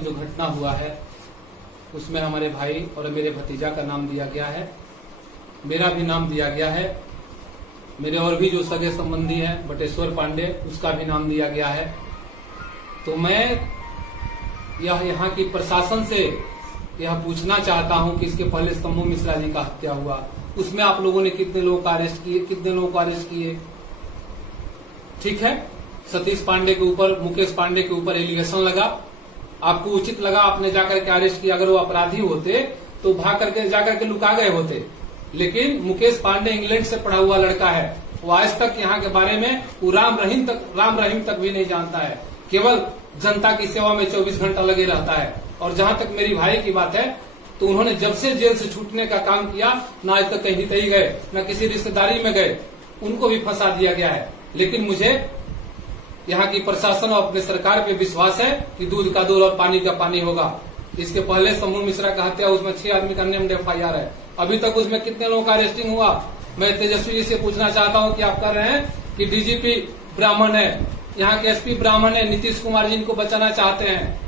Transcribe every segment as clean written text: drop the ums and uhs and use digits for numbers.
में जो घटना हुआ है उसमें हमारे भाई और मेरे भतीजा का नाम दिया गया है, मेरा भी नाम दिया गया है, मेरे और भी जो सगे संबंधी हैं बटेश्वर पांडे उसका भी नाम दिया गया है। तो मैं यहाँ की प्रशासन से यह पूछना चाहता हूं कि इसके पहले शंभू मिश्रा जी का हत्या हुआ, उसमें आप लोगों ने कितने लोगों का अरेस्ट किए, कितने लोगों को अरेस्ट किए? ठीक है, सतीश पांडे के ऊपर, मुकेश पांडे के ऊपर एलिगेशन लगा, आपको उचित लगा, आपने जाकर के अरेस्ट किया। अगर वो अपराधी होते तो भाग करके जाकर के लुका गए होते। लेकिन मुकेश पांडे इंग्लैंड से पढ़ा हुआ लड़का है, वो आज तक यहाँ के बारे में वो राम रहीम तक भी नहीं जानता है, केवल जनता की सेवा में 24 घंटा लगे रहता है। और जहां तक मेरी भाई की बात है तो उन्होंने जब से जेल से छूटने का काम किया न आज तक कहीं तही गए, न किसी रिश्तेदारी में गए, उनको भी फंसा दिया गया है। लेकिन मुझे यहाँ की प्रशासन और अपने सरकार पे विश्वास है कि दूध का दूध और पानी का पानी होगा। इसके पहले शंभू मिश्रा का हत्या, उसमें 6 आदमी का नेम्ड FIR है। अभी तक उसमें कितने लोगों का अरेस्टिंग हुआ? मैं तेजस्वी जी से पूछना चाहता हूं कि आप कह रहे हैं कि DGP ब्राह्मण है, यहाँ के SP ब्राह्मण है, नीतीश कुमार जी इनको बचाना चाहते हैं।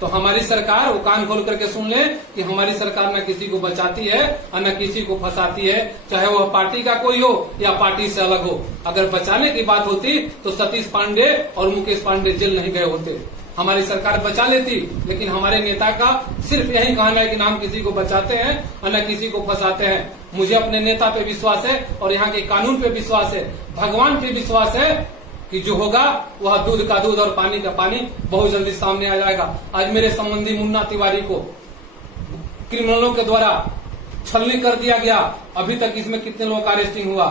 तो हमारी सरकार, वो कान खोल करके सुन ले कि हमारी सरकार न किसी को बचाती है और न किसी को फंसाती है, चाहे वह पार्टी का कोई हो या पार्टी से अलग हो। अगर बचाने की बात होती तो सतीश पांडे और मुकेश पांडे जेल नहीं गए होते, हमारी सरकार बचा लेती। लेकिन हमारे नेता का सिर्फ यही कहना है कि हम किसी को बचाते हैं और न किसी को फंसाते हैं। मुझे अपने नेता पे विश्वास है और यहाँ के कानून पे विश्वास है, भगवान पे विश्वास है कि जो होगा वह दूध का दूध और पानी का पानी बहुत जल्दी सामने आ जाएगा। आज मेरे संबंधी मुन्ना तिवारी को क्रिमिनलों के द्वारा छलनी कर दिया गया, अभी तक इसमें कितने लोगों का अरेस्टिंग हुआ?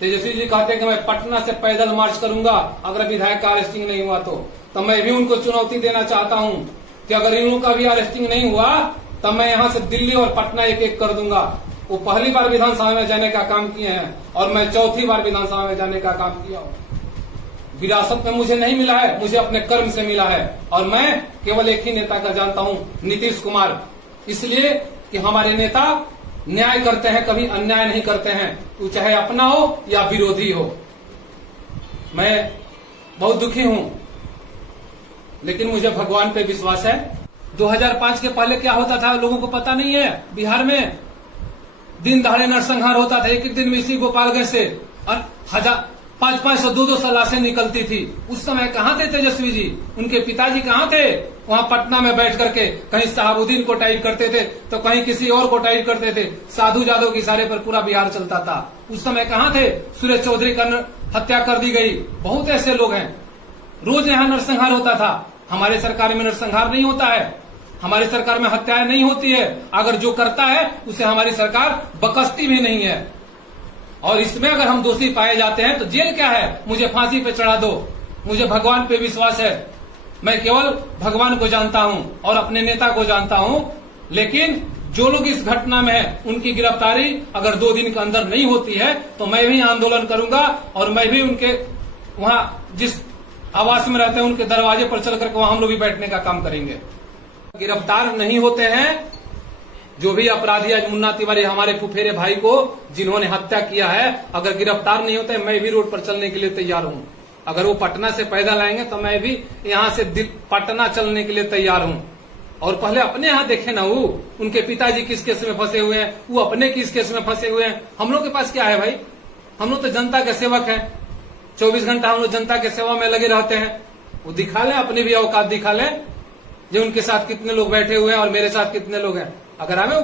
तेजस्वी जी कहते हैं कि मैं पटना से पैदल मार्च करूंगा अगर विधायक का अरेस्टिंग नहीं हुआ तो मैं भी उनको चुनौती देना चाहता हूं कि अगर इन लोगों का भी अरेस्टिंग नहीं हुआ तब मैं यहाँ से दिल्ली और पटना एक एक कर दूंगा। वो पहली बार विधानसभा में जाने का काम किए हैं और मैं चौथी बार विधानसभा में जाने का काम किया हूँ। विरासत में मुझे नहीं मिला है, मुझे अपने कर्म से मिला है और मैं केवल एक ही नेता का जानता हूं, नीतीश कुमार। इसलिए कि हमारे नेता न्याय करते हैं, कभी अन्याय नहीं करते हैं, तो चाहे अपना हो या विरोधी हो। मैं बहुत दुखी हूं, लेकिन मुझे भगवान पे विश्वास है। 2005 के पहले क्या होता था लोगों को पता नहीं है। बिहार में दिन दहाड़े नरसंहार होता था, एक एक दिन में इसी गोपालगंज से 500 200 लाशें निकलती थी। उस समय कहाँ थे तेजस्वी जी? उनके पिताजी कहाँ थे? वहाँ पटना में बैठ करके कहीं साहबुद्दीन को टाइप करते थे तो कहीं किसी और को टाइप करते थे। साधु जादव के इशारे पर पूरा बिहार चलता था। उस समय कहाँ थे? सुरेश चौधरी का हत्या कर दी गई। बहुत ऐसे लोग हैं, रोज यहाँ नरसंहार होता था। हमारे सरकार में नरसंहार नहीं होता है, हमारी सरकार में हत्याएं नहीं होती है। अगर जो करता है उसे हमारी सरकार बकसती भी नहीं है। और इसमें अगर हम दोषी पाए जाते हैं तो जेल क्या है, मुझे फांसी पे चढ़ा दो। मुझे भगवान पे विश्वास है, मैं केवल भगवान को जानता हूं और अपने नेता को जानता हूं। लेकिन जो लोग इस घटना में हैं उनकी गिरफ्तारी अगर 2 दिन के अंदर नहीं होती है तो मैं भी आंदोलन करूंगा और मैं भी उनके वहां जिस आवास में रहते हैं उनके दरवाजे पर चल करके वहां हम लोग भी बैठने का काम करेंगे। गिरफ्तार नहीं होते हैं जो भी अपराधी, आज मुन्ना तिवारी हमारे फुफेरे भाई को जिन्होंने हत्या किया है, अगर गिरफ्तार नहीं होते मैं भी रोड पर चलने के लिए तैयार हूं। अगर वो पटना से पैदल आएंगे तो मैं भी यहाँ से पटना चलने के लिए तैयार हूं। और पहले अपने यहाँ देखे ना, वो उनके पिताजी किस केस में फंसे हुए हैं, वो अपने किस केस में फंसे हुए हैं। हम लोग के पास क्या है भाई? हम लोग तो जनता के सेवक हैं, 24 घंटा हम लोग जनता के सेवा में लगे रहते हैं। वो दिखा लें, अपनी भी औकात दिखा लें, जो उनके साथ कितने लोग बैठे हुए हैं और मेरे साथ कितने लोग हैं। अगर हमें वो